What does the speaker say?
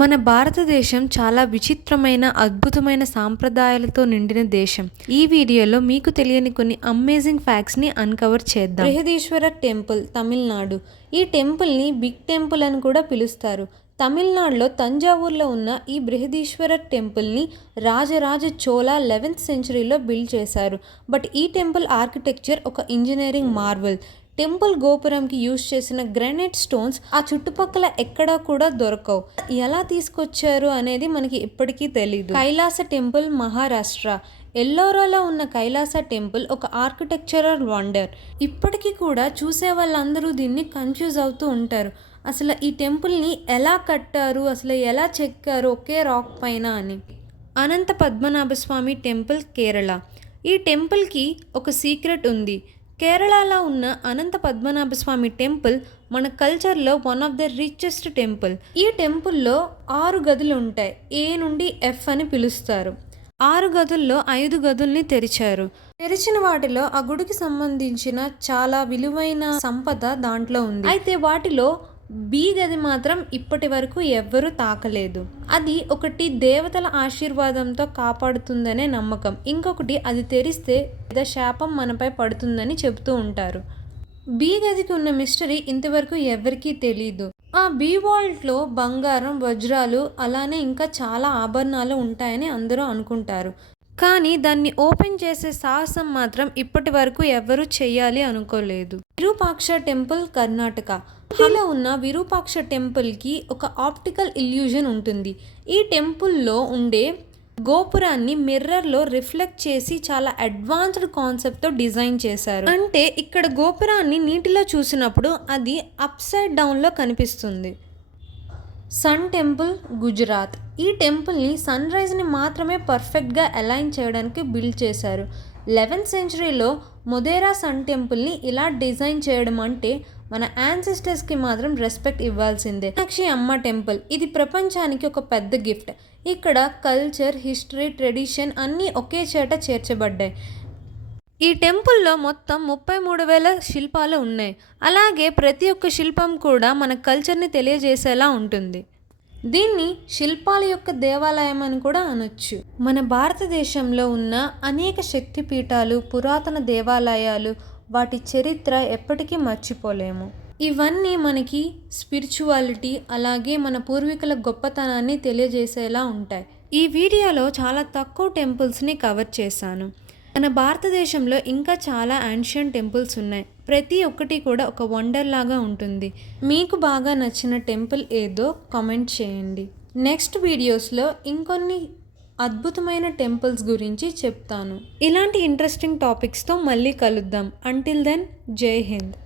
మన భారతదేశం చాలా విచిత్రమైన, అద్భుతమైన సాంప్రదాయాలతో నిండిన దేశం. ఈ వీడియోలో మీకు తెలియని కొన్ని అమేజింగ్ ఫ్యాక్ట్స్ని అన్కవర్ చేద్దాం. బృహదీశ్వర టెంపుల్, తమిళనాడు. ఈ టెంపుల్ని బిగ్ టెంపుల్ అని కూడా పిలుస్తారు. తమిళనాడులో తంజావూర్లో ఉన్న ఈ బృహదీశ్వర టెంపుల్ని రాజరాజ చోళ 11th సెంచరీలో బిల్డ్ చేశారు. బట్ ఈ టెంపుల్ ఆర్కిటెక్చర్ ఒక ఇంజనీరింగ్ మార్వెల్. టెంపుల్ గోపురంకి యూజ్ చేసిన గ్రానైట్ స్టోన్స్ ఆ చుట్టుపక్కల ఎక్కడా కూడా దొరకవు. ఎలా తీసుకొచ్చారు అనేది మనకి ఇప్పటికీ తెలీదు. కైలాస టెంపుల్, మహారాష్ట్ర. ఎల్లోరాలో ఉన్న కైలాస టెంపుల్ ఒక ఆర్కిటెక్చరల్ వండర్. ఇప్పటికీ కూడా చూసే వాళ్ళందరూ దీన్ని కన్ఫ్యూజ్ అవుతూ ఉంటారు. అసలు ఈ టెంపుల్ని ఎలా కట్టారు, అసలు ఎలా చెక్కారు ఒకే రాక్ పైన అని. అనంత పద్మనాభ స్వామి టెంపుల్, కేరళ. ఈ టెంపుల్కి ఒక సీక్రెట్ ఉంది. కేరళలో ఉన్న అనంత పద్మనాభ స్వామి టెంపుల్ మన కల్చర్లో one of the richest temple. ఈ టెంపుల్లో 6 గదులు ఉంటాయి. ఏ నుండి ఎఫ్ అని పిలుస్తారు. 6 గదుల్లో 5 గదుల్ని తెరిచారు. తెరిచిన వాటిలో ఆ గుడికి సంబంధించిన చాలా విలువైన సంపద దాంట్లో ఉంది. అయితే వాటిలో బి గది మాత్రం ఇప్పటి వరకు ఎవ్వరూ తాకలేదు. అది ఒకటి దేవతల ఆశీర్వాదంతో కాపాడుతుందనే నమ్మకం, ఇంకొకటి అది తెరిస్తే శాపం మనపై పడుతుందని చెబుతూ ఉంటారు. బి గదికి ఉన్న మిస్టరీ ఇంతవరకు ఎవరికీ తెలీదు. ఆ బి వాల్ట్లో బంగారం, వజ్రాలు, అలానే ఇంకా చాలా ఆభరణాలు ఉంటాయని అందరూ అనుకుంటారు. కానీ దాన్ని ఓపెన్ చేసే సాహసం మాత్రం ఇప్పటి వరకు ఎవరూ చెయ్యాలి అనుకోలేదు. విరూపాక్ష టెంపుల్, కర్ణాటక. హలో ఉన్న విరూపాక్ష టెంపుల్కి ఒక ఆప్టికల్ ఇల్యూజన్ ఉంటుంది. ఈ టెంపుల్లో ఉండే గోపురాన్ని మిర్రర్లో రిఫ్లెక్ట్ చేసి చాలా అడ్వాన్స్డ్ కాన్సెప్ట్తో డిజైన్ చేశారు. అంటే ఇక్కడ గోపురాన్ని నీటిలో చూసినప్పుడు అది అప్ సైడ్ డౌన్లో కనిపిస్తుంది. Sun temple, Gujarat. ఈ టెంపుల్ని సన్ రైజ్ని మాత్రమే పర్ఫెక్ట్గా అలైన్ చేయడానికి బిల్డ్ చేశారు. 11th సెంచరీలో మొదేరా సన్ టెంపుల్ని ఇలా డిజైన్ చేయడం అంటే మన యాన్సెస్టర్స్కి మాత్రం రెస్పెక్ట్ ఇవ్వాల్సిందే. మీనాక్షి అమ్మ టెంపుల్. ఇది ప్రపంచానికి ఒక పెద్ద గిఫ్ట్. ఇక్కడ కల్చర్, హిస్టరీ, ట్రెడిషన్ అన్నీ ఒకే చోట చేర్చబడ్డాయి. ఈ టెంపుల్లో మొత్తం 33,000 శిల్పాలు ఉన్నాయి. అలాగే ప్రతి ఒక్క శిల్పం కూడా మన కల్చర్ని తెలియజేసేలా ఉంటుంది. దీన్ని శిల్పాల యొక్క దేవాలయం అని కూడా అనొచ్చు. మన భారతదేశంలో ఉన్న అనేక శక్తిపీఠాలు, పురాతన దేవాలయాలు, వాటి చరిత్ర ఎప్పటికీ మర్చిపోలేము. ఇవన్నీ మనకి స్పిరిచువాలిటీ, అలాగే మన పూర్వీకుల గొప్పతనాన్ని తెలియజేసేలా ఉంటాయి. ఈ వీడియోలో చాలా తక్కువ టెంపుల్స్ని కవర్ చేశాను. మన భారతదేశంలో ఇంకా చాలా యాన్షియంట్ టెంపుల్స్ ఉన్నాయి. ప్రతి ఒక్కటి కూడా ఒక వండర్ లాగా ఉంటుంది. మీకు బాగా నచ్చిన టెంపుల్ ఏదో కామెంట్ చేయండి. నెక్స్ట్ వీడియోస్లో ఇంకొన్ని అద్భుతమైన టెంపుల్స్ గురించి చెప్తాను. ఇలాంటి ఇంట్రెస్టింగ్ టాపిక్స్తో మళ్ళీ కలుద్దాం. అంటిల్ దెన్, జై హింద్.